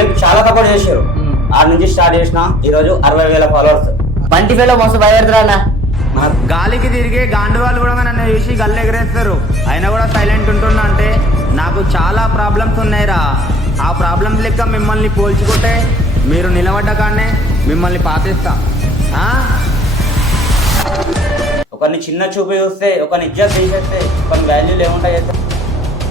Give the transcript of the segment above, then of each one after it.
Public చాలా support చేశారు. ఆడ నుంచి స్టార్ట్ చేసిన ఈ రోజు 60,000 ఫాలోవర్స్. బంటి ఫెలో మస్తు భయపెడతారా గాలికి తిరిగే గాండు వాళ్ళు కూడా నన్ను చూసి గల్లు ఎగరేస్తారు. అయినా కూడా సైలెంట్ ఉంటున్నా అంటే నాకు చాలా ప్రాబ్లమ్స్ ఉన్నాయిరా. ఆ ప్రాబ్లమ్స్ లెక్క మిమ్మల్ని పోల్చుకుంటే మీరు నిలబడ్డ కాడనే మిమ్మల్ని పాతిస్తా. ఒకరిని చిన్న చూపి చూస్తే, ఒకరిని ఇజ్జత్ తీసేస్తే, ఒకరిని వాల్యూలు ఏముంటాయి.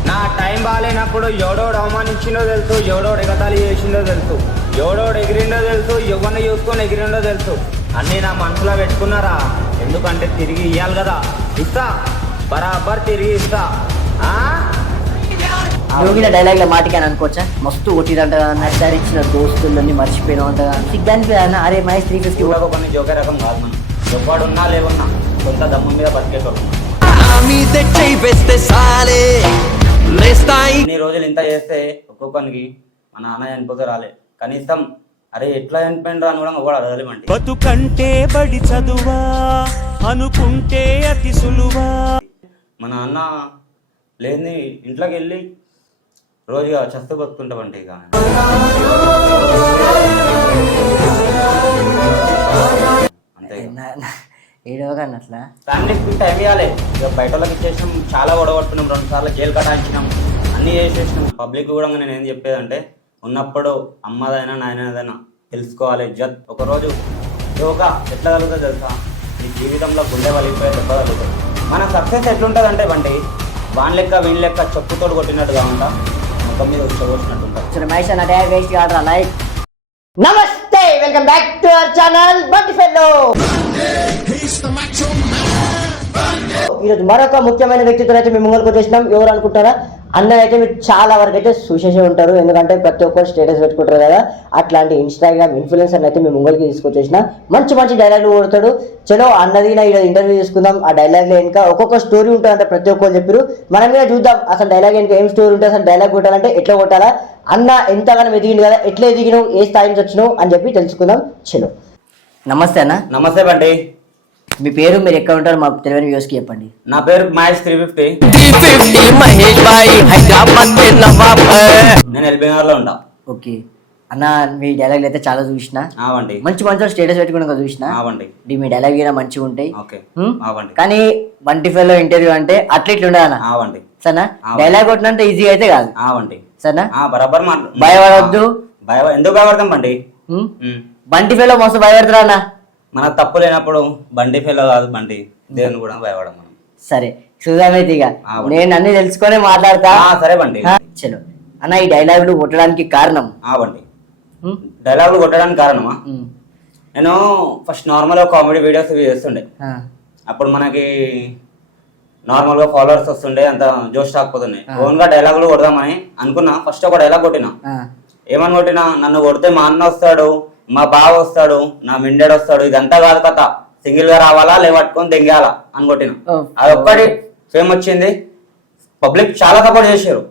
నా టైం బాగాలేనప్పుడు ఎవడోడు అవమానించిందో తెలుసు, ఎవడోడు ఎగతాళి చేసిందో తెలుసు, ఎవడోడు ఎగిరిండో తెలుసు, ఎవరిని చూసుకొని ఎగిరిండో తెలుసు. అన్నీ నా మనసులో పెట్టుకున్నారా. ఎందుకంటే తిరిగి ఇవ్వాలి కదా, ఇస్తా, బరాబర్ తిరిగి ఇస్తా. యోగిల డైలాగ్ లో మాటికి అని అనుకోవచ్చా? మస్తు కొట్టిరంట, నిర్ధారించిన దోస్తులన్నీ మర్చిపోయినా అంటగా సిగ్గానికి అరే మహేష్ 350 కూడా కొన్ని జోకే రకం కాదు. మనం ఎవ్వడున్నా లేవన్నా కొంత దమ్ము మీద బతికేటోడు. ఇన్ని రోజులు ఇంత చేస్తే ఒక్కొక్కరికి మా నాన్న చనిపోతే రాలే, కనీసం అరే ఎట్లా చనిపోయిన అని కూడా ఒకడు అడగలేమండి. బతుకంటే బడి చదువా అనుకుంటే అతి సులువా. మా నాన్న లేని ఇంట్లోకి వెళ్ళి రోజుగా చస్తూ బతుకుంటామంటే ఇక అంతే. ఏడవగానే అట్లా ఫ్యామిలీకి టైం ఇవ్వాలి. ఇక బయట వాళ్ళకి ఇచ్చేసినాం, చాలా గొడవట్టున్నాం, 2 సార్లు జైలు కటాయించినాం, అన్నీ చేసేసినాం. పబ్లిక్ కూడా నేను ఏం చెప్పేదంటే ఉన్నప్పుడు అమ్మదైనా నాయనదైనా తెలుసుకోవాలి ఇజ్జత్. ఒకరోజు యోగా ఎట్లా కలుగుతుంది తెలుసా, ఈ జీవితంలో గుండె వలిగిపోయే దెబ్బ కలుగుతుంది. మన సక్సెస్ ఎట్లుంటుంది అంటే బండి వాన్ లెక్క వీళ్ళ లెక్క చెప్పుతోడు కొట్టినట్టు కాకుండా మొత్తం మీద వచ్చేసినట్టు ఉంటుంది. నమస్తే, welcome back to our channel Bunty fellow. ఈరోజు మరొక ముఖ్యమైన వ్యక్తితో అయితే మేము ముంగల్కి వచ్చేసినాం. ఎవరు అనుకుంటారా? అన్న అయితే మీరు చాలా వరకు అయితే చూసేసే ఉంటారు, ఎందుకంటే ప్రతి ఒక్కరు స్టేటస్ పెట్టుకుంటారు కదా. అట్లాంటి ఇన్స్టాగ్రామ్ ఇన్ఫ్లుయెన్సర్ అయితే మేము ముంగల్కి తీసుకొచ్చేసిన. మంచి మంచి డైలాగులు కొడతాడు. చలో అన్నది నా ఈరోజు ఇంటర్వ్యూ తీసుకుందాం. ఆ డైలాగ్లో వెనుక ఒక్కొక్క స్టోరీ ఉంటుంది అంటే ప్రతి ఒక్కరు చెప్పారు. మనం కూడా చూద్దాం అసలు డైలాగ్ వెనుక ఏం స్టోరీ ఉంటుంది, అసలు డైలాగ్ కొట్టాలంటే ఎట్లా కొట్టాలా, అన్న ఎంతగానో ఎదిగింది కదా, ఎట్లా ఎదిగినావు, ఏ స్థాయి నుంచి వచ్చినావు అని చెప్పి తెలుసుకుందాం. చలో. నమస్తే అన్న. నమస్తే బండి. మీ పేరు, మీరు ఎక్కడ ఉంటారు, మా తెలియని వ్యూస్కి చెప్పండి. నా పేరు మహేష్ 350. నేను ఎల్బీనగర్లో ఉంటా. ఓకే అన్న, మీ డైలాగ్ అయితే చాలా చూసిన, ఆవండి మంచి మంచి స్టేటస్ పెట్టుకుని చూసిన. ఆవండి మీ డైలాగ్ కూడా మంచిగా ఉంటాయి. ఓకే ఆవండి. కానీ బంటి ఫెలో ఇంటర్వ్యూ అంటే అట్లా ఇట్లా ఉండదు అన్న. ఆవండి సరేనా? డైలాగ్ కొట్టినంటే ఈజీగా అయితే కాదు. ఆవండి సరేనా? బరాబర్ భయపడవద్దు. ఎందుకు భయపడతాం బండి? బంటి ఫెలో మస్తు భయపడతారా అన్న? మన తప్పు లేనప్పుడు బండి ఫెలో కాదు బండి దేవుని కూడా భయపడం మనం. సరే చూద్దామైతే ఇక నేను అన్ని తెలుసుకొని మాట్లాడతా. సరే బండి. చలో అన్న, ఈ డైలాగులు కొట్టడానికి కారణం? బండి డైలాగులు కొట్టడానికి కారణమా? నేను ఫస్ట్ నార్మల్గా కామెడీ వీడియోస్ చేస్తుండే. అప్పుడు మనకి నార్మల్గా ఫాలోవర్స్ వస్తుండే, అంత జోష్ రాకపోతున్నాయి. ఓన్గా డైలాగులు కొడదామని అనుకున్నా. ఫస్ట్ ఒక డైలాగ్ కొట్టినా. ఏమని కొట్టినా, నన్ను కొడితే మా అన్న వస్తాడు, మా బావ వస్తాడు, నా మిండెడ్ వస్తాడు, ఇదంతా కాదు కథ, సింగిల్ గా రావాలా లేవట్టుకొని దెంగాలా అని కొట్టిన. అదొక్కటి ఫేమ్ వచ్చింది. పబ్లిక్ చాలా సపోర్ట్ చేశారు.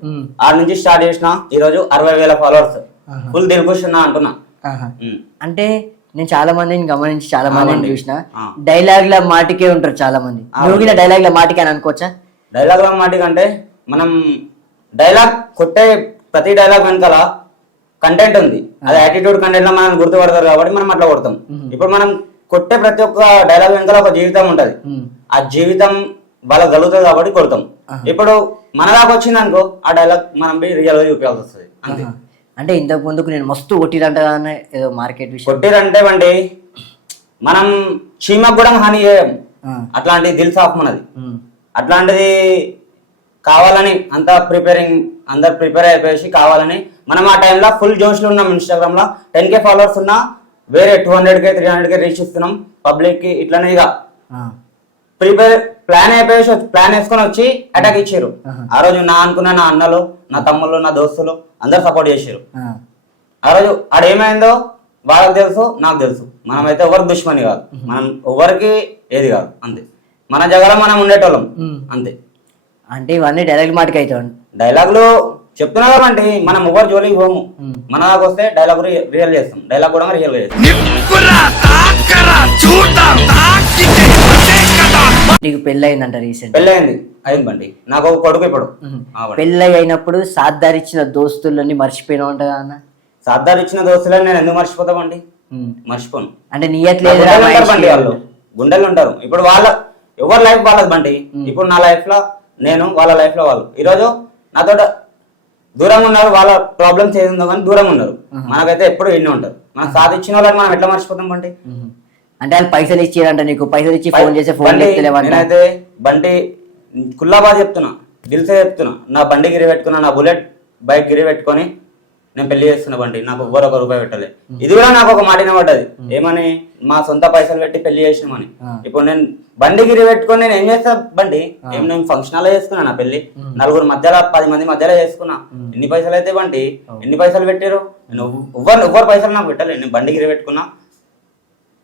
ఆడ నుంచి స్టార్ట్ చేసిన ఈ రోజు 60,000 ఫాలోవర్స్. ఫుల్ దిల్కుషన్నా అంటున్నా. అంటే నేను చాలా మందిని గమనించి చాలా మందిని చూసిన, డైలాగ్ ల మాటికే ఉంటారు చాలా మంది. యోగిల డైలాగ్ ల మాటికే అని అనుకోవచ్చా? డైలాగ్ ల మాటికి అంటే మనం డైలాగ్ కొట్టే ప్రతి డైలాగ్ వెనకాల కంటెంట్ ఉంది. అది యాటిట్యూడ్ కంటెంట్ లో మనం గుర్తుపడతారు కాబట్టి మనం అట్లా కొడతాం. ఇప్పుడు మనం కొట్టే ప్రతి ఒక్క డైలాగ్ వెనకాల ఒక జీవితం ఉంటది. ఆ జీవితం వాళ్ళకి కలుగుతుంది కాబట్టి కొడతాం. ఇప్పుడు మన దాకా వచ్చింది అనుకో, ఆ డైలాగ్ మనం రియల్ గా చూపించాల్సి వస్తుంది అంతే. అంటే ఇంతకు ముందుకు నేను మస్తు కొట్టిరంట ఏదో మార్కెట్ విషయం కొట్టిరంటే బండి మనం చీమకు కూడా హాని చేయం. అట్లాంటి దిల్ సాఫ్ మనది. అట్లాంటిది కావాలని అందరు ప్రిపేర్ అయిపోయి కావాలని మనం ఆ టైంలో ఫుల్ జోష్లో ఉన్నాం. ఇన్స్టాగ్రామ్ లో 10K ఫాలోవర్స్ ఉన్నా వేరే 200K 300K రీచ్ ఇస్తున్నాం పబ్లిక్ కి. ఇట్లనే ఇక ప్లాన్ వేసుకొని వచ్చి అటాక్ ఇచ్చారు. ఆ రోజు నా అనుకున్న నా అన్నలు, నా తమ్ముళ్ళు, నా దోస్తులు అందరు సపోర్ట్ చేశారు. ఆ రోజు ఆడేమైందో వాళ్ళకి తెలుసు, నాకు తెలుసు. మనమైతే ఎవరికి దుష్మని కాదు, మనం ఎవరికి ఏది కాదు అంతే. మన జగలో మనం ఉండేటోళ్ళం అంతే. అంటే ఇవన్నీ డైలాగ్ మాటకి అయితే డైలాగులు చెప్తున్నా కాబట్టి మనం ఎవరు జోలికి పోము. మన దాకా వస్తే డైలాగ్ రియల్ చేస్తాం, డైలాగ్ కూడా రియల్ గా చేస్తాం. నీకు పెళ్ళి అయిందంట రీసెంట్? పెళ్ళయింది బండి. నాకు ఒక కొడుకు ఇప్పుడు. పెళ్ళి అయినప్పుడు సాధారించిన దోస్తులని మర్చిపోయినా ఉంటదా అన్న? సాధారణ ఇచ్చిన దోస్తులని నేను ఎందుకు మర్చిపోతామండి? మర్చిపోను. అంటే నియత్ లేదు గుండెలు ఉంటారు బండి, వాళ్ళు గుండెలు ఉంటారు. ఇప్పుడు ఎవరి లైఫ్ వాళ్ళది బండి. ఇప్పుడు నా లైఫ్ లో నేను, వాళ్ళ లైఫ్ లో వాళ్ళు. ఈరోజు నాతో దూరంగా ఉన్నారు, వాళ్ళ ప్రాబ్లమ్స్ ఏది ఉందో కానీ దూరంగా ఉన్నారు. మనకైతే ఎప్పుడు ఎన్ని ఉంటారు. మనం సాధించిన వాళ్ళని మనం ఎట్లా మర్చిపోతాం బండి? అంటే వాళ్ళు పైసలు ఇచ్చారంట, నీకు పైసలు ఇచ్చి ఫోన్ చేసి ఫోన్ నేనైతే బండి కుల్లాబా చెప్తున్నా, దిల్సే చెప్తున్నా, నా బండి గిరి పెట్టుకున్నా, నా బుల్లెట్ బైక్ గిరి పెట్టుకొని నేను పెళ్లి చేస్తున్నా బండి. నాకు ఎవ్వరు ఒక రూపాయి పెట్టలే. ఇది కూడా నాకు ఒక మాట వినబడ్డది, ఏమని? మా సొంత పైసలు పెట్టి పెళ్లి చేసినామని. ఇప్పుడు నేను బండి గిరి పెట్టుకొని నేను ఏం చేస్తా బండి? ఏం నేను ఫంక్షన్ హాల్లో చేసుకున్నా నా పెళ్లి, నలుగురు మధ్యలో 10 మంది మధ్యలో చేసుకున్నా. ఎన్ని పైసలు అయితే బండి? ఎన్ని పైసలు పెట్టారు? నేను ఎవ్వరు పైసలు నాకు పెట్టలే. నేను బండి గిరి పెట్టుకున్నా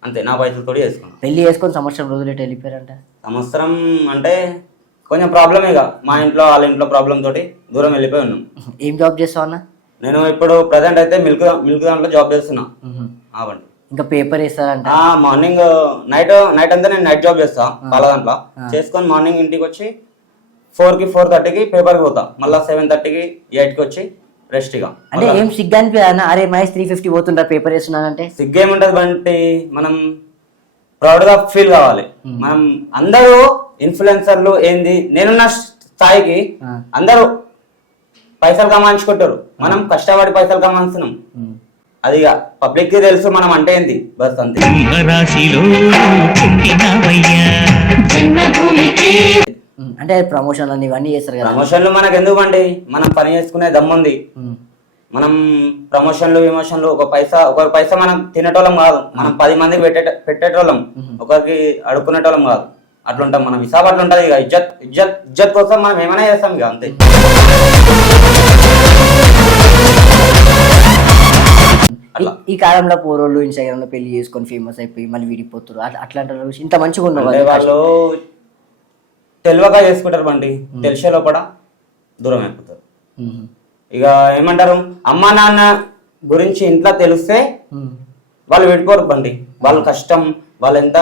అంతే, నా పైసలతో చేసుకున్నా. పెళ్లి చేసుకొని సంవత్సరం రోజులు ఎటు వెళ్ళిపోయారంట? సంవత్సరం అంటే కొంచెం ప్రాబ్లమే ఇక, మా ఇంట్లో వాళ్ళ ఇంట్లో ప్రాబ్లం తోటి దూరం వెళ్ళిపోయి ఉన్నాం. ఏం జాబ్ చేస్తావు అన్న? నేను ఇప్పుడు ప్రజెంట్ అయితే మిల్క్ దాంట్లో జాబ్ చేస్తున్నా. అవండి. ఇంకా పేపర్ వేస్తారంట? మార్నింగ్ నైట్ అంతా నేను నైట్ జాబ్ చేస్తా పాల దాంట్లో చేసుకొని మార్నింగ్ ఇంటికి వచ్చి 4కి 4:30కి పేపర్కి పోతా. మళ్ళీ 7:30కి 8కి వచ్చి రెస్ట్. ఇక అంటే ఏం సిగ్గు అనిపించదా? అరే మహేష్ 350 పోతుంటా పేపర్ వేస్తున్నానంటే? సిగ్గేముంటది బంటి, మనం ప్రౌడ్ గా ఫీల్ కావాలి. మనం అందరూ ఇన్ఫ్లుయెన్సర్లు ఏంది, నేనున్న స్థాయికి అందరూ పైసలు కమాయించుకుంటారు, మనం కష్టపడి పైసలు కమాయిస్తున్నాం. అది పబ్లిక్ కి తెలుసు మనం అంటే ఏంది, బస్ అంతే. అంటే ప్రమోషన్లు ఇవన్నీ చేస్తారు కదా. ప్రమోషన్లు మనకు ఎందుకు అండి? మనం పని చేసుకునే దమ్ముంది. మనం ప్రమోషన్లు విమోషన్లు ఒకరి పైసా మనం తినేటోళ్ళం కాదు. మనం 10 మందికి పెట్టేటోళ్ళం, ఒకరికి అడుక్కునేటోళ్ళం కాదు. అట్లుంటాం మనం. హిసాబ్ అట్లుంటది. ఇక ఇజ్జత్ కోసం మనం ఏమైనా చేస్తాం ఇక అంతే. ఈ కాలంలో పోరోళ్ళు ఇన్స్టాగ్రామ్ లో పెళ్లి చేసుకొని ఫేమస్ అయిపోయి మళ్ళీ విడిపోతారు. అట్లాంటి ఇంత మంచిగా ఉన్న వాళ్ళు తెలివగా చేసుకుంటారు బండి, తెలిసే లోపల దూరం అయిపోతారు. ఇక ఏమంటారు, అమ్మా నాన్న గురించి ఇంట్లో తెలిస్తే వాళ్ళు విడిపోరు బండి. వాళ్ళ కష్టం, వాళ్ళు ఎంత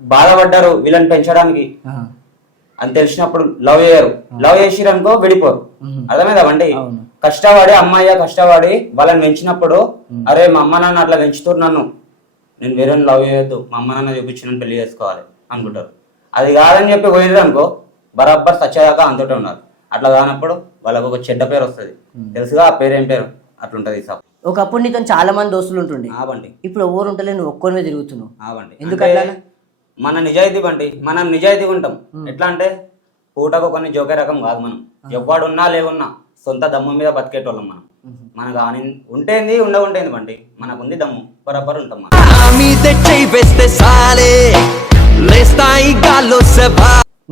బాధపడ్డారు వీళ్ళని పెంచడానికి అని తెలిసినప్పుడు లవ్ చేయరు. లవ్ చేసిరనుకో విడిపోరు. అర్థమైందా బండి? కష్టపడి అమ్మాయి కష్టపడి వాళ్ళని పెంచినప్పుడు, అరే మా అమ్మ నాన్న అట్లా పెంచుతారు నన్ను, నేను వేరే లవ్ చేయొద్దు, మా అమ్మ నాన్న చూపించి పెళ్లి చేసుకోవాలి అనుకుంటారు. అది కాదని చెప్పి పోయినారు అనుకో, బరాబర్ సచ్చేదాకా అంతటే ఉన్నారు. అట్లా కానప్పుడు వాళ్ళకు ఒక చెడ్డ పేరు వస్తుంది. తెలుసుగా ఆ పేరు ఏం పేరు? అట్లుంటది. ఒకప్పుడు నీతో చాలా మంది దోస్తులు ఉంటుండే, ఆబండి. ఇప్పుడు ఎవరు ఉంటలే, నువ్వు ఒక్కరివే తిరుగుతున్నావు. ఆబండి. ఎందుకంటే మన నిజాయితీ బండి, మనం నిజాయితీ ఉంటాం. ఎట్లా అంటే పూటకు కొన్ని జోకే రకం కాదు మనం. ఎవడున్నా లేవున్నా సొంత దమ్ము మీద బతికేటోళ్ళం మనం. మనకు ఉంటేంది ఉండకుంటేంది బండి, మనకుంది దమ్ము, బరాబర్ ఉంటాం మనం.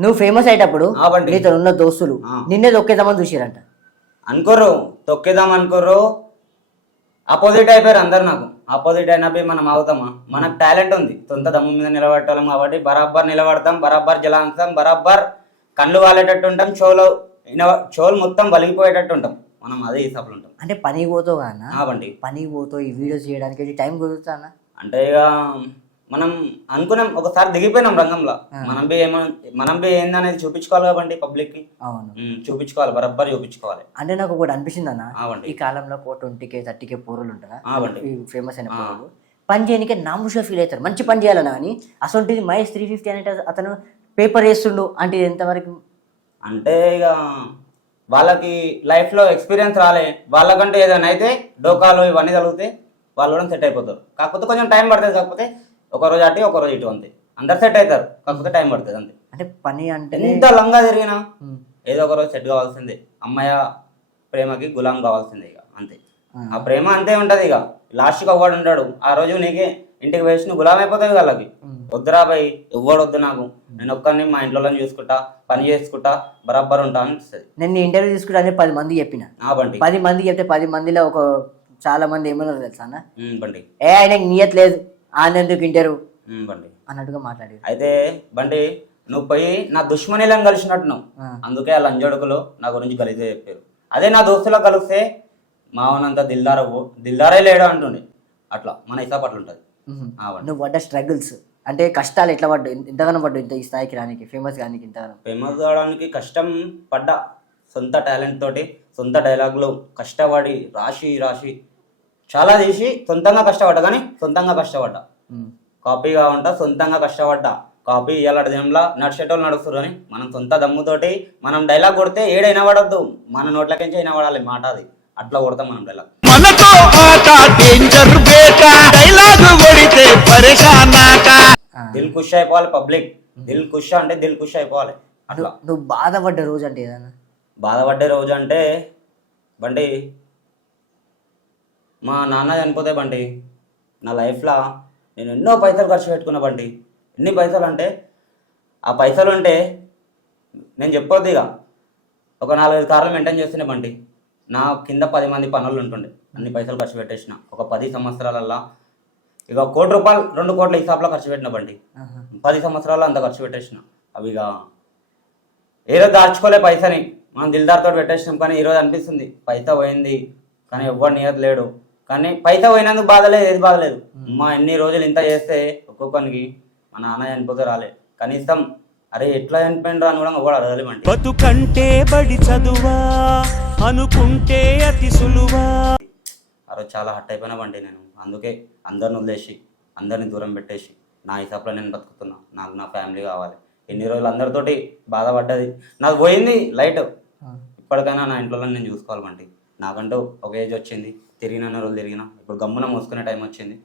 నువ్వు ఫేమస్ అయ్యేటప్పుడు నీతో ఉన్న దోస్తులు నిన్నే తొక్కేద్దామని చూసిరంట. అనుకోరు, తొక్కేద్దాం అనుకోరు, ఆపోజిట్ అయిపోయారు అందరు. నాకు ఆపోజిట్ అయినప్పుడు మనం అవుతామా? మనకు టాలెంట్ ఉంది, సొంత దమ్ము మీద నిలబెట్టాం కాబట్టి బరాబర్ నిలబడతాం, బరాబర్ జలాంతాం, బరాబర్ కళ్ళు వాలేటట్టు ఉంటాం, చెవులు మొత్తం వలిగిపోయేటట్టు ఉంటాం మనం. అదే హిసాబులు ఉంటాం. అంటే పనికి పోతావు కానా? బండి పనికి పోతావు, ఈ వీడియోస్ చేయడానికి టైం కుదురుతానా? అంటే ఇక మనం అనుకున్నాం, ఒకసారి దిగిపోయినాం రంగంలో. మనం బి ఏందనేది చూపించుకోవాలి కాబట్టి పబ్లిక్ కి. చూపించుకోవాలి, బరాబర్ చూపించుకోవాలి. అంటే నాకు ఒకటి అనిపిస్తుంది అన్న, ఈ కాలంలో 20K 30K పోరులు ఉంటారా ఫేమస్ అయిన పోరులు, పని చేయడానికి నాముష ఫీల్ అవుతారు, మంచి పని చేయాలని. కానీ అసలు మహేష్ 350 అనేట అతను పేపర్ వేస్తుండు అంటే ఎంతవరకు? అంటే ఇక వాళ్ళకి లైఫ్ లో ఎక్స్పీరియన్స్ రాలే, వాళ్ళకంటే ఏదైనా అయితే డోకాలు ఇవన్నీ జరిగితే వాళ్ళు కూడా సెట్ అయిపోతారు. కాకపోతే కొంచెం టైం పడుతుంది. కాకపోతే ఒకరోజు అటు ఒకరోజు ఇటు అంతే, అందరు సెట్ అవుతారు. కాకపోతే టైం పడుతుంది అంతే. అంటే పని అంటే ఎంత లంగా జరిగినా ఏదో ఒక రోజు సెట్ కావాల్సిందే. అమ్మాయి ప్రేమకి గులాం కావాల్సిందే ఇక అంతే. ఆ ప్రేమ అంతే ఉంటది. ఇక లాస్ట్కి అవ్వడు ఉంటాడు. ఆ రోజు నీకే ఇంటికి వేసి నువ్వు గులాం అయిపోతావు వాళ్ళకి. వద్దురా బాయ్, ఎవ్వడు వద్దు నాకు, నేను ఒక్కరిని మా ఇంట్లో చూసుకుంటా, పని చేసుకుంటా, బరాబర్ ఉంటా అనిపిస్తుంది. నేను ఇంటర్వ్యూ తీసుకుంటా 10 మంది చెప్పిన, 10 మందికి చెప్తే 10 మందిలో ఒక చాలా మంది ఏమన్నారు తెలుసా అన్న, బండి ఆయనకి నియత్ లేదు, ఆనందుకు ఇంటర్వ్యూ బండి అన్నట్టుగా మాట్లాడి. అయితే బండి నువ్వు పోయి నా దుష్మనిలను కలిసినట్టు నువ్వు, అందుకే ఆ లంజడుకులు నా గురించి గలీజే చెప్పారు. అదే నా దోస్తులో కలిస్తే మావనంతా దిల్దారే లేడు అంటుండే. అట్లా మన హిసాబ్ అట్లా ఉంటుంది. నువ్వు పడ్డ స్ట్రగుల్స్ అంటే కష్టాలు ఎట్లా పడ్డా, ఎంతగానో పడ్డా ఇంత ఈ స్థాయికి రానికి, ఫేమస్ కానికి? ఇంతగానో ఫేమస్ కావడానికి కష్టం పడ్డా, సొంత టాలెంట్ తోటి, సొంత డైలాగులు కష్టపడి రాసి చాలా తీసి సొంతంగా కష్టపడ్డా, కానీ సొంతంగా కష్టపడ్డా, కాపీ కాకుండా సొంతంగా కష్టపడ్డా. కాపీ ఇవాళ దినంలో నడిచేటోళ్ళు నడుస్తారు, కానీ మనం సొంత దమ్ముతోటి మనం డైలాగ్ కొడితే ఏడైనా పడద్దు, మన నోట్లకించి అయినా పడాలి మాట, అది అట్లా కొడతాం మనం డైలాగ్. మనతో ఆట డేంజర్ బేట డైలాగ్ కొడితే పరేషానాక. దిల్ ఖుష్ అయిపోవాలి పబ్లిక్, దిల్ ఖుష్ అంటే దిల్ ఖుష్ అయిపోవాలి అట్లా. నువ్వు బాధపడ్డ రోజు అంటే ఏదన్నా? బాధపడ్డే రోజు అంటే బండి మా నాన్న చనిపోతే బండి, నా లైఫ్లో నేను ఎన్నో పైసలు ఖర్చు పెట్టుకున్నా బండి. ఎన్ని పైసలు అంటే ఆ పైసలు ఉంటే నేను చెప్పొద్దు ఇక, ఒక 4-5 కార్లు మెయింటైన్ చేస్తుండే బండి. నా కింద 10 మంది పనులు ఉంటుండే. అన్ని పైసలు ఖర్చు పెట్టేసిన ఒక 10 సంవత్సరాలల్లో. ఇక 1 కోటి రూపాయలు 2 కోట్ల హిసాబ్లో ఖర్చు పెట్టిన బండి. 10 సంవత్సరాలు అంత ఖర్చు పెట్టేసిన. అవి ఇక ఏదో దాచుకోలే పైసని, మనం దిల్దార్తో పెట్టేసినాం. కానీ ఈరోజు అనిపిస్తుంది పైసా పోయింది, కానీ ఎవ్వరు నియత లేడు. కానీ పైసా పోయినందుకు బాధలేదు, ఏది బాధలేదు. మా ఎన్ని రోజులు ఇంత చేస్తే ఒక్కొక్కరికి మా నాన్న చనిపోతే రాలే, కనీసం అరే ఎట్లా చనిపోయినరా అని కూడా ఒకటి అడగలేమండి. బతుకంటే బడి చదువా అనుకుంటే అతి సులువా. ఆ రోజు చాలా హట్ అయిపోయినా బండి నేను. అందుకే అందరిని వదిలేసి అందరిని దూరం పెట్టేసి నా హిసాబ్లో నేను బతుకుతున్నా. నాకు నా ఫ్యామిలీ కావాలి. ఎన్ని రోజులు అందరితోటి బాధపడ్డది, నాకు పోయింది లైట్. ఇప్పటికైనా నా ఇంట్లో నేను చూసుకోవాలి బండి. నాకంటూ ఒక ఏజ్ వచ్చింది, తిరిగిన రోజులు తిరిగిన. ఇప్పుడు గమ్మున మూసుకునే టైం వచ్చింది,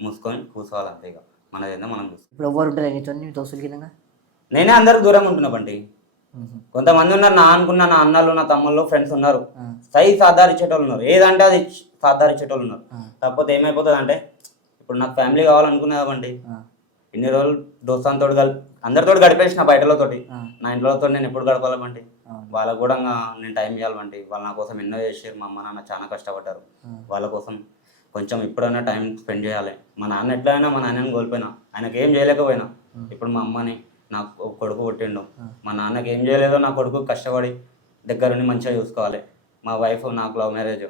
మూసుకొని కూర్చోవాలి అంతే. ఇక మనదేందో మనం చూసుకోవాలి. ఇప్పుడు ఎవరు ఉంటారు నీతో, నీ దోస్తుల కింద? నేనే అందరికి దూరంగా ఉంటున్నా బండి. కొంతమంది ఉన్నారు, నా అనుకున్న నా అన్నలు నా తమ్ముళ్ళు ఫ్రెండ్స్ ఉన్నారు, సాధారించేటోళ్ళు ఉన్నారు, ఏదంటే అది సాధారించేటోళ్ళు ఉన్నారు. కాకపోతే ఏమైపోతుంది అంటే ఇప్పుడు నాకు ఫ్యామిలీ కావాలనుకున్నా బండి. ఇన్ని రోజులు దోస్తాంతో అందరితో గడిపేసిన, బయటలతోటి. నా ఇంట్లోతో నేను ఎప్పుడు గడపాలండి. వాళ్ళకు కూడా నేను టైం ఇవ్వాలండి. వాళ్ళు నా కోసం ఎన్నో చేసారు, మా అమ్మ నాన్న చాలా కష్టపడ్డారు. వాళ్ళ కోసం కొంచెం ఇప్పుడైనా టైం స్పెండ్ చేయాలి. మా నాన్న ఎట్లయినా మా నాన్నని కోల్పోయినా, ఆయనకి ఏం చేయలేకపోయినా. ఇప్పుడు మా అమ్మని నాకు కొడుకు పుట్టిండు, మా నాన్నకి ఏం చేయలేదో నా కొడుకు కష్టపడి దగ్గరుండి మంచిగా చూసుకోవాలి. మా వైఫ్ నాకు లవ్ మ్యారేజ్,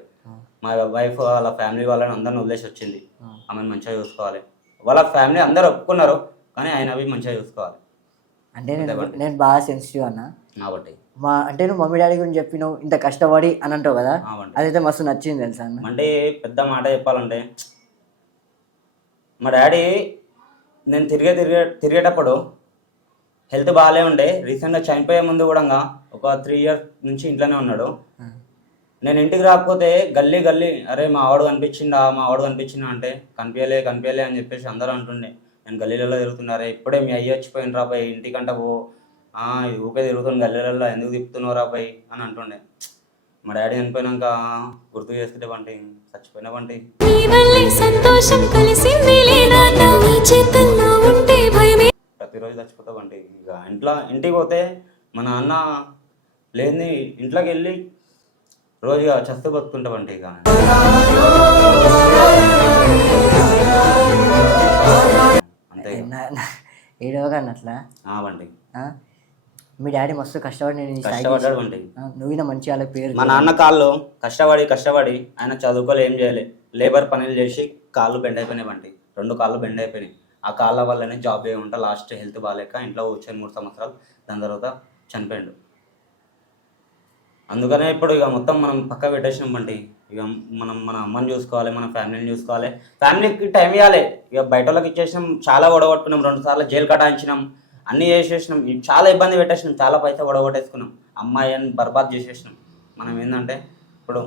మా వైఫ్ వాళ్ళ ఫ్యామిలీ వాళ్ళని అందరిని వదిలేసి వచ్చింది. ఆమెను మంచిగా చూసుకోవాలి. వాళ్ళ ఫ్యామిలీ అందరూ ఒప్పుకున్నారు, కానీ ఆయన అవి మంచిగా చూసుకోవాలి. అంటే నేను బాగా సెన్సిటివ్ అన్న కాబట్టి అంటే నువ్వు మమ్మీ డాడీ గురించి చెప్పినావు ఇంత కష్టపడి అని అంటావు కదా, అదైతే మస్తు నచ్చింది తెలుసా అన్న. అంటే పెద్ద మాట చెప్పాలంటే మా డాడీ నేను తిరిగేటప్పుడు హెల్త్ బాగాలే ఉండే. రీసెంట్గా చనిపోయే ముందు కూడా ఒక 3 years నుంచి ఇంట్లోనే ఉన్నాడు. నేను ఇంటికి రాకపోతే గల్లీ అరే మా ఆవిడ కనిపించిందా అంటే కనిపించలే అని చెప్పేసి అందరూ అంటుండే. నేను గల్లీలలో తిరుగుతున్నారే, ఇప్పుడే మీ అయ్యి వచ్చిపోయిన రాబాయి, ఇంటికంట ఊకే తిరుగుతున్న గల్లీలలో, ఎందుకు తిప్పుతున్నావు రాబాయి అని అంటుండే. మా డాడీ చనిపోయినాక గుర్తు చేసుకుంటే బంటి చచ్చిపోయిన బంటి. ప్రతిరోజు చచ్చిపోతా బంటి. ఇక ఇంటికి పోతే మా నాన్న లేని ఇంట్లోకి వెళ్ళి రోజుగా చస్తూ బతుకుంటా బంటి. ఇక అంతే ఏడవగానే అట్లా బండి. మీ డాడీ మస్తు కష్టపడ్డాడు బండి. నువ్వు మంచి వాళ్ళ పేరు. మా నాన్న కాళ్ళు కష్టపడి ఆయన చదువుకోలే, ఏం చేయలే, లేబర్ పనులు చేసి కాళ్ళు బెండ్ అయిపోయినాయి బండి. 2 కాళ్ళు బెండ్ అయిపోయినాయి. ఆ కాళ్ళ వల్లనే జాబ్ చేయకుండా లాస్ట్ హెల్త్ బాగాలేక ఇంట్లో వచ్చాను 3 సంవత్సరాలు. దాని తర్వాత చనిపోయాడు. అందుకనే ఇప్పుడు ఇక మొత్తం మనం పక్క పెట్టేసినాం బండి. ఇక మనం మన అమ్మని చూసుకోవాలి, మన ఫ్యామిలీని చూసుకోవాలి, ఫ్యామిలీకి టైం ఇవ్వాలి. ఇక బయట వాళ్ళకి ఇచ్చేసినాం, చాలా గొడవట్టుకున్నాం, 2 సార్లు జైలు కటాయించినాం, అన్నీ చేసేసినాం, చాలా ఇబ్బంది పెట్టేసినాం, చాలా పైసా గొడవట్టేసుకున్నాం, అమ్మాయిని బర్బాద్ చేసేసినాం. మనం ఏంటంటే ఇప్పుడు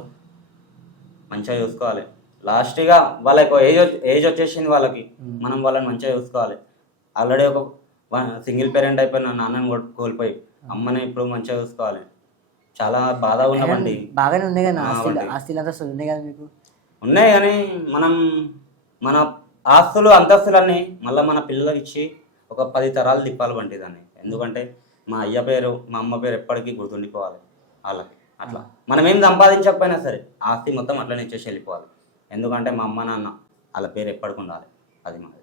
మంచిగా చూసుకోవాలి. లాస్ట్గా వాళ్ళకి ఏజ్ వచ్చేసింది వాళ్ళకి, మనం వాళ్ళని మంచిగా చూసుకోవాలి. ఆల్రెడీ ఒక సింగిల్ పేరెంట్ అయిపోయిన నాన్నని కోల్పోయి అమ్మని ఇప్పుడు మంచిగా చూసుకోవాలి. చాలా బాధగా ఉన్నామండి. బాగానే ఉన్నాయి కదా ఆస్తులు అంతస్తులు ఉన్నాయి కదా మీకు? ఉన్నాయి, కానీ మనం మన ఆస్తులు అంతస్తులన్నీ మళ్ళీ మన పిల్లలకి ఇచ్చి ఒక 10 తరాలు తిప్పాలి బండి దాన్ని. ఎందుకంటే మా అయ్య పేరు మా అమ్మ పేరు ఎప్పటికీ గుర్తుండిపోవాలి వాళ్ళకి. అట్లా మనం ఏం సంపాదించకపోయినా సరే ఆస్తి మొత్తం అట్లనే ఇచ్చేసి వెళ్ళిపోవాలి. ఎందుకంటే మా అమ్మ నాన్న వాళ్ళ పేరు ఎప్పటికి ఉండాలి. అది మాది.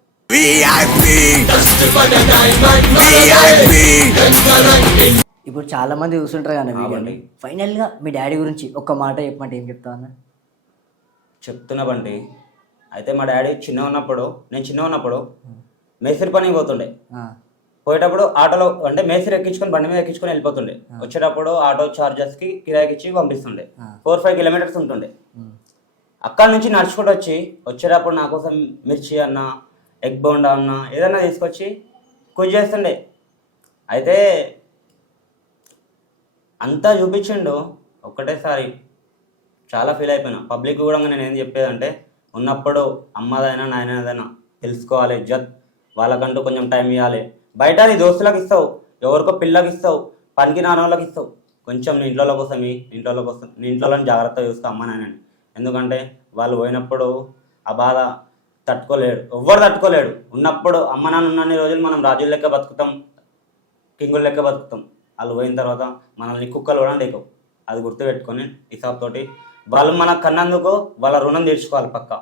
ఇప్పుడు చాలా మంది చూస్తుంటారు కానీ ఫైనల్ గా మీ డాడీ గురించి ఒక్క మాట చెప్పమంటే ఏం చెప్తా అన్న? చెప్తున్నా బండి. అయితే మా డాడీ నేను చిన్న ఉన్నప్పుడు మేస్త్రి పనికి పోతుండే. పోయేటప్పుడు ఆటోలో అంటే మేస్త్రి ఎక్కించుకొని బండి మీద ఎక్కించుకొని వెళ్ళిపోతుండే. వచ్చేటప్పుడు ఆటో ఛార్జెస్ కి కిరాయికి ఇచ్చి పంపిస్తుండే. 4-5 kilometers ఉంటుండే. అక్కడ నుంచి నడుచుకుంటూ వచ్చేటప్పుడు నా కోసం మిర్చి అన్న, ఎగ్ బోండా అన్న ఏదన్నా తీసుకొచ్చి కుక్ చేస్తుండే. అయితే అంతా చూపించిండు ఒక్కటేసారి. చాలా ఫీల్ అయిపోయినా. పబ్లిక్ కూడా నేను ఏం చెప్పేదంటే, ఉన్నప్పుడు అమ్మదైనా నాయనదైనా తెలుసుకోవాలి, ఇజ్జత్, వాళ్ళకంటూ కొంచెం టైం ఇవ్వాలి. బయట నీ దోస్తులకు ఇస్తావు, ఎవరికో పిల్లకి ఇస్తావు, పనికి నాన్నోళ్ళకి ఇస్తావు, కొంచెం నీ ఇంట్లో కోసం నీ ఇంట్లో జాగ్రత్తగా చూసుకో అమ్మ నాయనని. ఎందుకంటే వాళ్ళు పోయినప్పుడు ఆ బాధ తట్టుకోలేడు, ఎవ్వరు తట్టుకోలేడు. ఉన్నప్పుడు అమ్మ నాన్న ఉన్నన్ని రోజులు మనం రాజుల లెక్క బతుకుతాం, కింగుల లెక్క బతుకుతాం. వాళ్ళు పోయిన తర్వాత మనల్ని కుక్కలు కూడా లేకవు. అది గుర్తుపెట్టుకొని హిసాబ్ తోటి వాళ్ళు మనకు కన్నందుకు వాళ్ళ రుణం తీర్చుకోవాలి పక్క.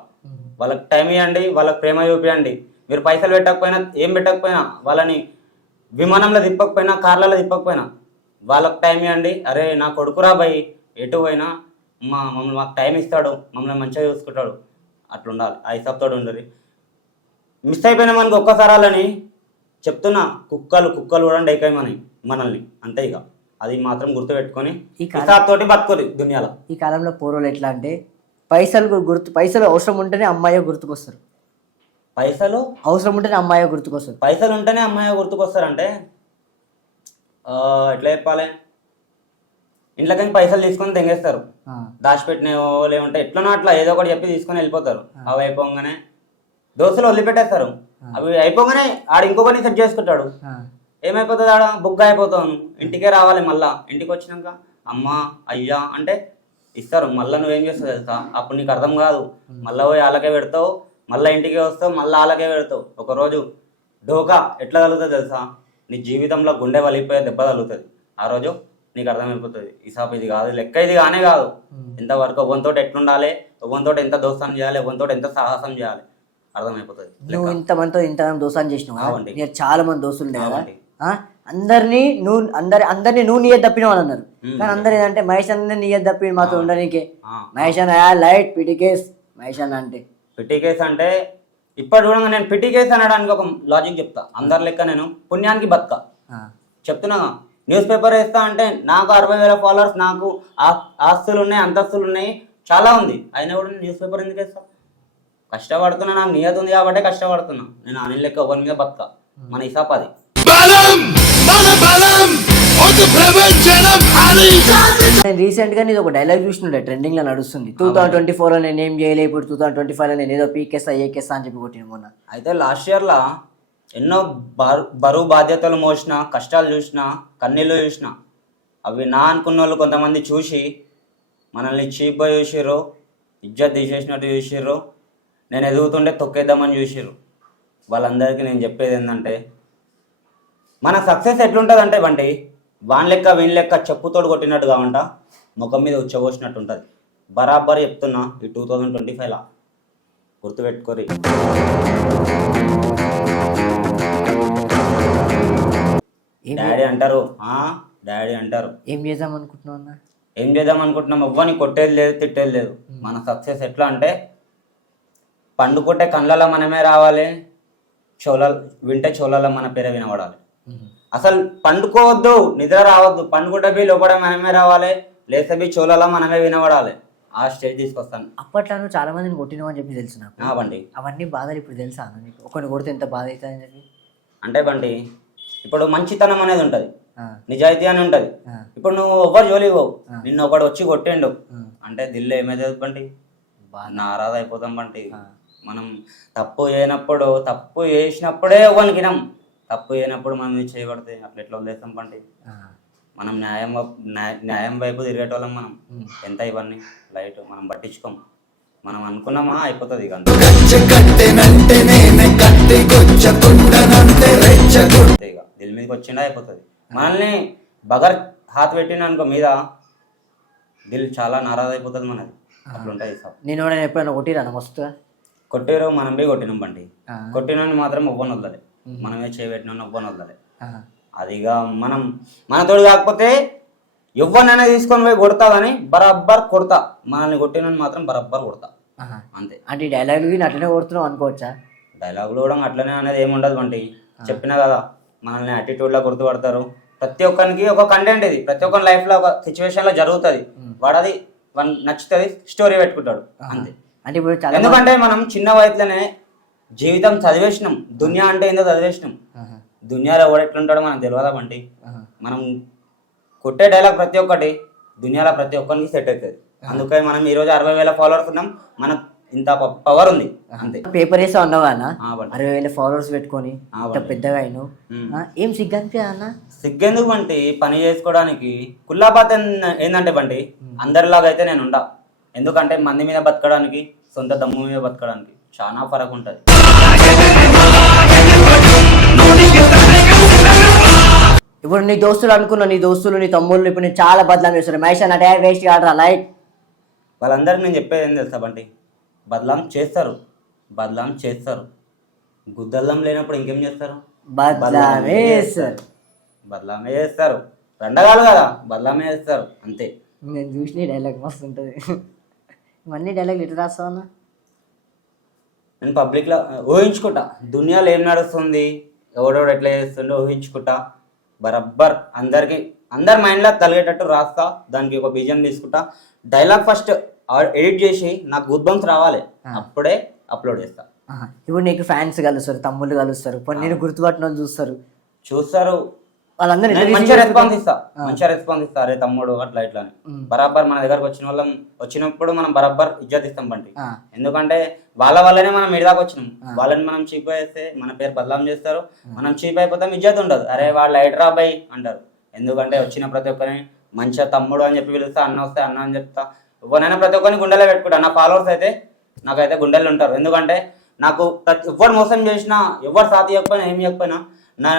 వాళ్ళకి టైం ఇవ్వండి, వాళ్ళకి ప్రేమ చూపించండి. మీరు పైసలు పెట్టకపోయినా ఏం పెట్టకపోయినా, వాళ్ళని విమానంలో తిప్పకపోయినా, కార్లలో తిప్పకపోయినా వాళ్ళకి టైం ఇవ్వండి. అరే నా కొడుకురా భయ్, ఎటు పోయినా మమ్మల్ని మాకు టైం ఇస్తాడు, మమ్మల్ని మంచిగా చూసుకుంటాడు, అట్లా ఉండాలి. ఆ హిసాబ్ తోటి ఉండాలి. మిస్ అయిపోయినా మనకి ఒక్కసారి వాళ్ళని చెప్తున్నా, కుక్కలు కూడా డైకాయమని మనల్ని, అంతే. ఇక అది మాత్రం గుర్తుపెట్టుకొని హిసాబ్ తోటి బతుకోరు దునియాలో. ఈ కాలంలో పూర్వలు ఎట్లా అంటే పైసలు అవసరం ఉంటేనే అమ్మాయి గుర్తుకొస్తారు, పైసలు అవసరం ఉంటేనే అమ్మాయి గుర్తుకొస్తారు. పైసలు ఉంటేనే అమ్మాయి గుర్తుకొస్తారంటే ఎట్లా చెప్పాలి, ఇంట్లోకి పైసలు తీసుకొని తెంగేస్తారు, దాచిపెట్టినవో లేవంటే ఎట్లనో అట్లా ఏదో ఒకటి చెప్పి తీసుకొని వెళ్ళిపోతారు. అవి అయిపోగానే దోస్తులు వదిలిపెట్టేస్తారు. అవి అయిపోగానే ఆడ ఇంకొకటి సెట్ చేసుకుంటాడు. ఏమైపోతుంది, ఆడ బుక్ అయిపోతావు. ఇంటికే రావాలి. మళ్ళా ఇంటికి వచ్చినాక అమ్మ అయ్యా అంటే ఇస్తారు. మళ్ళీ నువ్వేం చేస్తావు తెలుసా, అప్పుడు నీకు అర్థం కాదు. మళ్ళీ పోయి వాళ్ళకే పెడతావు, మళ్ళీ ఇంటికి వస్తావు, మళ్ళీ వాళ్ళకే పెడతావు. ఒకరోజు ఢోకా ఎట్లా కలుగుతుంది తెలుసా, నీ జీవితంలో గుండె వలిగిపోయే దెబ్బ తగులుతుంది. ఆ రోజు నీకు అర్థమైపోతుంది, హిసాబ్ ఇది కాదు, లెక్క ఇది కానే కాదు. ఎంతవరకు ఒవ్వంతో ఎట్లుండాలి, ఒవ్వంతో ఎంత దోస్తాన్ని చేయాలి, ఒవ్వంతో ఎంత సాహసం చేయాలి అర్థమైపోతుంది. నువ్వు ఇంతమందితో ఇంతమంది దోస్తాన్ని చేసినావు, నేను చాలా మంది దోస్తులు ఉండే కదా, అందరినీ నువ్వు నీయే తప్పినావు అని అన్నారు. కానీ అందరు ఏంటంటే మహేష్ అన్న నీయే తప్పి మాతో ఉండనీకే. మహేష్ అన్న లైట్ పిటికేస్, మహేష్ అన్న అంటే పిటికేస్ అంటే ఇప్పుడు కూడా నేను పిటికేస్ అనడానికి ఒక లాజిక్ చెప్తా. అందరి లెక్క నేను పుణ్యానికి బతుక చెప్తున్నా. న్యూస్ పేపర్ వేస్తా అంటే నాకు 60,000 ఫాలోవర్స్, నాకు ఆస్తులు ఉన్నాయి, అంతస్తులు ఉన్నాయి, చాలా ఉంది. అయినా కూడా నేను న్యూస్ పేపర్ ఎందుకు వేస్తా? కష్టపడుతున్నా, నాకు నియత ఉంది కాబట్టి కష్టపడుతున్నా. నేను అనిల్ లెక్క ఒకరి మీద బతుక. మన హిసాబ్ అది. నేను రీసెంట్ గా నీది ఒక డైలాగ్ చూసినుండే, ట్రెండింగ్ లో నడుస్తుంది. 2024 నేను ఏం చేయలే, ఇప్పుడు 2025 నేను ఏదో పీకేస్తా ఏకేస్తా అని చెప్పి కొట్టిన మొన్న. అయితే లాస్ట్ ఇయర్లో ఎన్నో బరువు బాధ్యతలు మోసిన, కష్టాలు చూసిన, కన్నీళ్ళు చూసిన. అవి నా అనుకున్న వాళ్ళు కొంతమంది చూసి మనల్ని చీప్గా చూసిర్రు, ఇజ్జత్ తీసేసినట్టు చూసిర్రు, నేను ఎదుగుతుంటే తొక్కేద్దామని చూసిర్రు. వాళ్ళందరికీ నేను చెప్పేది ఏంటంటే, మన సక్సెస్ ఎట్లుంటుంది బండి, వాన్ లెక్క వీని లెక్క చెప్పుతోడు కొట్టినట్టు కావంట ముఖం మీద ఉచ్చబోసినట్టు ఉంటుంది. బరాబర్ చెప్తున్నా, ఈ 2025లా గుర్తుపెట్టుకోరి. డాడీ అంటారు, డాడీ అంటారు. ఏం చేద్దాం అనుకుంటున్నావు అన్న? ఏం చేద్దాం అనుకుంటున్నాం, ఎవ్వని కొట్టేది లేదు, తిట్టేది లేదు. మన సక్సెస్ ఎట్లా అంటే, పండుకుంటే కళ్ళలో మనమే రావాలి, వింటే చోళలో మన పేరే వినబడాలి. అసలు పండుకోవద్దు, నిద్ర రావద్దు, పండుకుంటే బి లోపల మనమే రావాలి, లేస్తే బి చోళలో మనమే వినబడాలి. ఆ స్టేజ్ తీసుకొస్తాను. అప్పట్లో నువ్వు చాలా మందిని కొట్టినావు అని చెప్పి తెలుసు నాకు. బండి అవన్నీ బాధలు ఇప్పుడు తెలుసా నీకు? ఒకరిని కొడితే ఎంత బాధ అవుతుంది అని చెప్పి. అంటే బండి ఇప్పుడు మంచితనం అనేది ఉంటుంది, నిజాయితీ అని ఉంటుంది. ఇప్పుడు నువ్వు ఎవ్వరు జోలికి పోవు, నిన్ను ఒకడు వచ్చి కొట్టిండు అంటే దిల్లో ఏమైతుంది బండి, నారాజ అయిపోతాం బండి. మనం తప్పు చేసినప్పుడే ఎవ్వరికి వినం, తప్పు చేయనప్పుడు మనం చేయబడితే అట్లా ఎట్లా వదిలేస్తాం బండి. మనం న్యాయం వైపు తిరిగేటోళ్ళం మనం. ఎంత ఇవన్నీ లైట్ మనం పట్టించుకోం, మనం అనుకున్నామా అయిపోతుంది. ఇక దిల్ మీదకి వచ్చిండా అయిపోతుంది. మనల్ని బగర్ హాత్ పెట్టిన అనుకో మీద, దిల్ చాలా నారాజ్ అయిపోతుంది మనది. అట్లుంటుంది సార్. నేను ఎప్పుడైనా కొట్టిరా మస్తుగా? కొట్టిరు, మనం పోయి కొట్టినాం బండి. కొట్టినని మాత్రం ఒవ్వని వదలే, మనమే చేయబెట్టిన ఒవ్వని వదలే. అదిగా మనతోడు కాకపోతే ఎవ్వనైనా తీసుకొని పోయి కొడతా కానీ బరాబర్ కొడతా, మనల్ని కొట్టినని మాత్రం బరాబర్ కొడతా, అంతే. అంటే డైలాగ్ అట్లనే కొడుతున్నావు అనుకోవచ్చా? డైలాగులు కూడా అట్లనే అనేది ఏముండదు బంటి. చెప్పినా కదా, మనల్ని యాటిట్యూడ్లో గుర్తుపడతారు. ప్రతి ఒక్కరికి ఒక కంటెంట్ ఇది, ప్రతి ఒక్కరి లైఫ్లో ఒక సిచ్యువేషన్లో జరుగుతుంది. వాడు అది నచ్చుతుంది, స్టోరీ పెట్టుకుంటాడు, అంతే. అంటే ఇప్పుడు చాలా ఎందుకంటే మనం చిన్న వయసులోనే జీవితం చదివేసినాం, దునియా అంటే ఏందో చదివేసినాం. దునియాలో ఎవడు ఎట్లుంటాడో మనకు తెలియదా బంటి. మనం కొట్టే డైలాగ్ ప్రతి ఒక్కటి దునియాలో ప్రతి ఒక్కరికి సెట్ అవుతుంది. అందుకని మనం ఈ రోజు 60,000 ఫాలోవర్స్ ఉన్నాం, మనకు ఇంత పవర్ ఉంది అంతే. పేపర్ వేసా ఉన్నావా అన్న? 60,000 ఫాలోవర్స్ పెట్టుకొని ఇంత పెద్దగా అయినావు, ఏం సిగ్గు అనిపించదా అన్న? సిగ్గెందుకు బంటి, పని చేసుకోవడానికి. కుల్లాబాత్ ఏంటంటే బంటి, అందరిలాగా అయితే నేను ఉండా. ఎందుకంటే మంది మీద బతకడానికి, సొంత దమ్ము మీద బతకడానికి చాలా ఫరక్ ఉంటుంది. ఇప్పుడు నీ దోస్తులు అనుకున్నా, నీ దోస్తులు నీ తమ్ముళ్ళు ఇప్పుడు నేను చాలా బదలాం చేస్తారు. మహేష్ అంటే వేస్ట్ కాడరా లైట్. వాళ్ళందరికీ నేను చెప్పేది ఏం తెలుసా బంటి, బదలాం చేస్తారు, బదలాం చేస్తారు. గుద్దల్లం లేనప్పుడు ఇంకేం చేస్తారు? బదలామే చేస్తారు. బదలామే చేస్తారు, రెండగాలు కదా, బదలామే చేస్తారు అంతే. నేను చూసిన డైలాగ్ మస్తు ఉంటుంది. ఇవన్నీ డైలాగ్ ఎట్లా రాస్తావు అన్న? నేను పబ్లిక్లో ఊహించుకుంటా, దునియాలో ఏం నడుస్తుంది, ఎవడెవడు ఎట్లా చేస్తుండో ఊహించుకుంటా. బరబ్బర్ అందరి మైండ్లో తలిగేటట్టు రాస్తా. దానికి ఒక బీజం తీసుకుంటా, డైలాగ్ ఫస్ట్ ఎడిట్ చేసి నాకు గుడ్ బంప్స్ రావాలి, అప్పుడే అప్లోడ్ చేస్తా. ఇప్పుడు నీకు ఫ్యాన్స్ కలుస్తారు, తమ్ముళ్ళు కలుస్తారు, నేను గుర్తుపట్టిన వాళ్ళు చూస్తారు. వాళ్ళందరూ మంచిగా రెస్పాన్స్ ఇస్తా, అరే తమ్ముడు అట్లా ఇట్లా అని. బరాబర్ మన దగ్గరకు వచ్చినప్పుడు మనం బరాబర్ ఇజ్జత్ ఇస్తాం బంటి. ఎందుకంటే వాళ్ళ వల్లనే మనం ఇడిదాకా వచ్చినాం. వాళ్ళని మనం చీప్ చేస్తే మన పేరు బదలాం చేస్తారు, మనం చీప్ అయిపోతాం, ఇజ్జత్ ఉండదు. అరే వాళ్ళు హైడ్రా బై అంటారు. ఎందుకంటే వచ్చిన ప్రతి ఒక్కరిని మంచిగా తమ్ముడు అని చెప్పి పిలుస్తా, అన్న వస్తే అన్న అని చెప్తా. ఎవరైనా ప్రతి ఒక్కరిని గుండెలో పెట్టుకుంటా. నా ఫాలోవర్స్ అయితే నాకైతే గుండెలు ఉంటారు. ఎందుకంటే నాకు ఎవరు మోసం చేసినా, ఎవరు సాథ్ ఇవ్వకపోయినా, ఏమి ఇవ్వకపోయినా, నా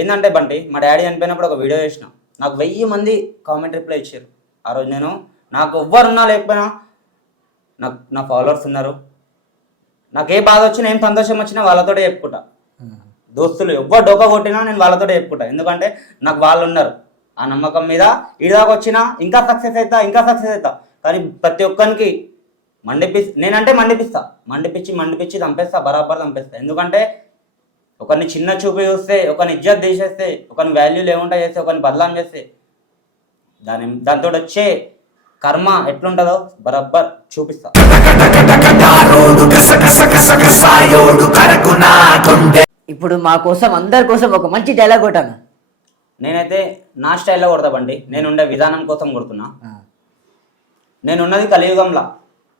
ఏంటంటే బంటి, మా డాడీ చనిపోయినప్పుడు ఒక వీడియో చేసిన, నాకు 1000 మంది కామెంట్ రిప్లై ఇచ్చారు. ఆ రోజు నాకు ఎవ్వరున్నా లేకపోయినా నా ఫాలోవర్స్ ఉన్నారు. నాకు ఏ బాధ వచ్చినా, ఏం సంతోషం వచ్చినా వాళ్ళతోటే చెప్పుకుంటా. దోస్తులు ఎవ్వరు డోకా కొట్టినా నేను వాళ్ళతోటే చెప్పుకుంటా. ఎందుకంటే నాకు వాళ్ళు ఉన్నారు. ఆ నమ్మకం మీద ఇడిదాకా వచ్చినా ఇంకా సక్సెస్ అవుతా. కానీ ప్రతి ఒక్కరికి నేనంటే మండిపించి చంపేస్తా, బరాబర్ చంపేస్తా. ఎందుకంటే ఒకరిని చిన్న చూపి చూస్తే, ఒకరిని ఇజ్జత్ తీసేస్తే, ఒకరిని వాల్యూలు ఏముంటా చేస్తే, ఒకరిని బదలాం చేస్తే దాంతో వచ్చే కర్మ ఎట్లుంటుందో బరాబర్ చూపిస్తా. ఇప్పుడు మా కోసం, అందరి కోసం ఒక మంచి డైలాగ్ కొట్టాను. నేనైతే నా స్టైల్లో కొడతా బండి. నేనుండే విధానం కోసం కొడుతున్నా. నేనున్నది కలియుగంలా,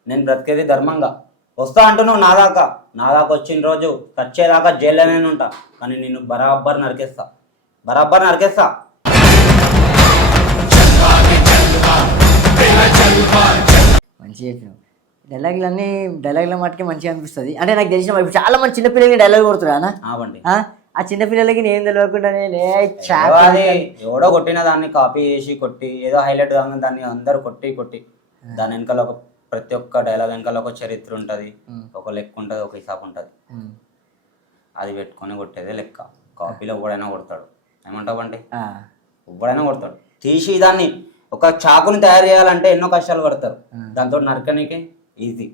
నేను బ్రతికేది ధర్మంగా. వస్తా అంటున్నావు నా దాకా వచ్చిన రోజు చచ్చేదాకా జైల్లోనే ఉంటా. కానీ నిన్ను బరాబర్ నరికేస్తా. మంచి చెప్పినావు. డైలాగ్ల మటుకే మంచిగా అనిపిస్తుంది. అంటే నాకు తెలిసిన ఇప్పుడు చాలా మంది చిన్నపిల్లలకి డైలాగ్ కొడుతురా అన్న? ఆ చిన్నపిల్లలకి నేను తెలియకుండానే ఎవడో కొట్టిన దాన్ని కాపీ చేసి కొట్టి, ఏదో హైలైట్ కాగా దాన్ని అందరూ కొట్టి దాని వెనకాల ప్రతి ఒక్క డైలాగ్ వెనకాల ఒక చరిత్ర ఉంటుంది, ఒక లెక్క ఉంటుంది, ఒక హిసాబ్ ఉంటుంది. అది పెట్టుకొని కొట్టేదే లెక్క. కాపీలో ఎవడైనా కొడతాడు, ఏమంటావు అంటే ఎవడైనా కొడతాడు. తీసి దాన్ని ఒక చాకుని తయారు చేయాలంటే ఎన్నో కష్టాలు పడతారు. దాంతో నరకనికి ఈజీ.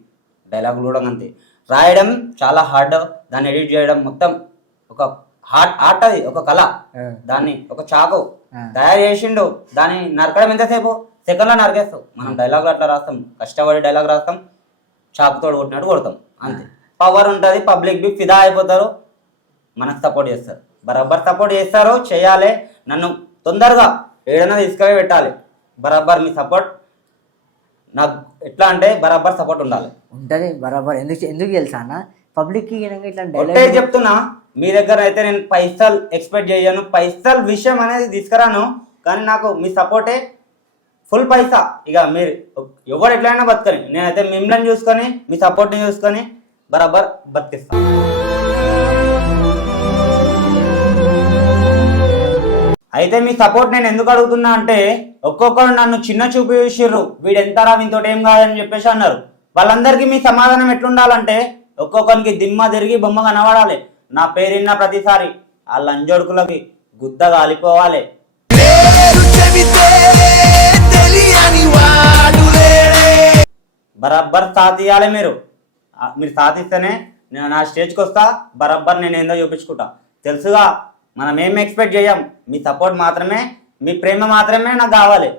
డైలాగులు కూడా అంతే. రాయడం చాలా హార్డ్, దాన్ని ఎడిట్ చేయడం మొత్తం ఒక ఆర్ట్. అది ఒక కళ. దాన్ని ఒక చాకు తయారు చేసిండు, దాన్ని నరకడం ఎంతసేపు? సెకండ్లో నరికేస్తాం. మనం డైలాగ్ అట్లా రాస్తాం, కష్టపడి డైలాగ్ రాస్తాం, చాకుతోడు కొట్టినట్టు కొడతాం అంతే. పవర్ ఉంటుంది, పబ్లిక్ బి ఫిదా అయిపోతారు, మనకు సపోర్ట్ చేస్తారు, బరాబర్ సపోర్ట్ చేస్తారు. చేయాలి, నన్ను తొందరగా ఏడైనా తీసుకొని పెట్టాలి. బరాబర్ మీ సపోర్ట్ నాకు ఎట్లా అంటే బరాబర్ సపోర్ట్ ఉండాలి. ఉంటుంది బరాబర్. ఎందుకు తెలుసా అన్న, పబ్లిక్కి ఇట్లా చెప్తున్నా. మీ దగ్గర అయితే నేను పైసలు ఎక్స్పెక్ట్ చేయను, పైసలు విషయం అనేది తీసుకురాను. కానీ నాకు మీ సపోర్టే ఫుల్ పైసా. ఇక మీరు ఎవరు ఎట్లయినా బతకని, నేనైతే మిమ్మల్ని చూసుకొని, మీ సపోర్ట్ని చూసుకొని బరాబర్ బతికిస్తా. అయితే మీ సపోర్ట్ నేను ఎందుకు అడుగుతున్నా అంటే, ఒక్కొక్కరు నన్ను చిన్న చూపు చూసిర్రు, వీడు ఎంతరా, వీనితోటి ఏం కాదని చెప్పేసి అన్నారు. వాళ్ళందరికీ మీ సమాధానం ఎట్లుండాలంటే, ఒక్కొక్కరికి దిమ్మ తిరిగి బొమ్మ కనబడాలి. నా పేరున్న ప్రతిసారి ఆ లంజోడుకులకి గుద్ద కాలిపోవాలి. బరాబర్ సాథ్ ఇవ్వాలి. మీరు సాధిస్తేనే నేను నా స్టేజ్కి వస్తా. బరాబర్ నేను ఏందో చూపించుకుంటా. తెలుసుగా, మనం ఏం ఎక్స్పెక్ట్ చేయం, మీ సపోర్ట్ మాత్రమే, మీ ప్రేమ మాత్రమే నాకు కావాలి.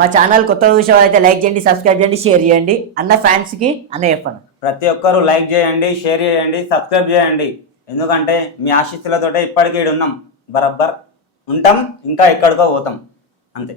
మా ఛానల్ కొత్త విషయం అయితే లైక్ చేయండి, సబ్స్క్రైబ్ చేయండి, షేర్ చేయండి. అన్న ఫ్యాన్స్ కి అన్న చెప్పండి. ప్రతి ఒక్కరు లైక్ చేయండి, షేర్ చేయండి, సబ్స్క్రైబ్ చేయండి. ఎందుకంటే మీ ఆశీస్సులతోటే ఇప్పటికీ ఈడ ఉన్నాం, బరబ్బర్ ఉంటాం, ఇంకా ఎక్కడికో పోతాం అంతే.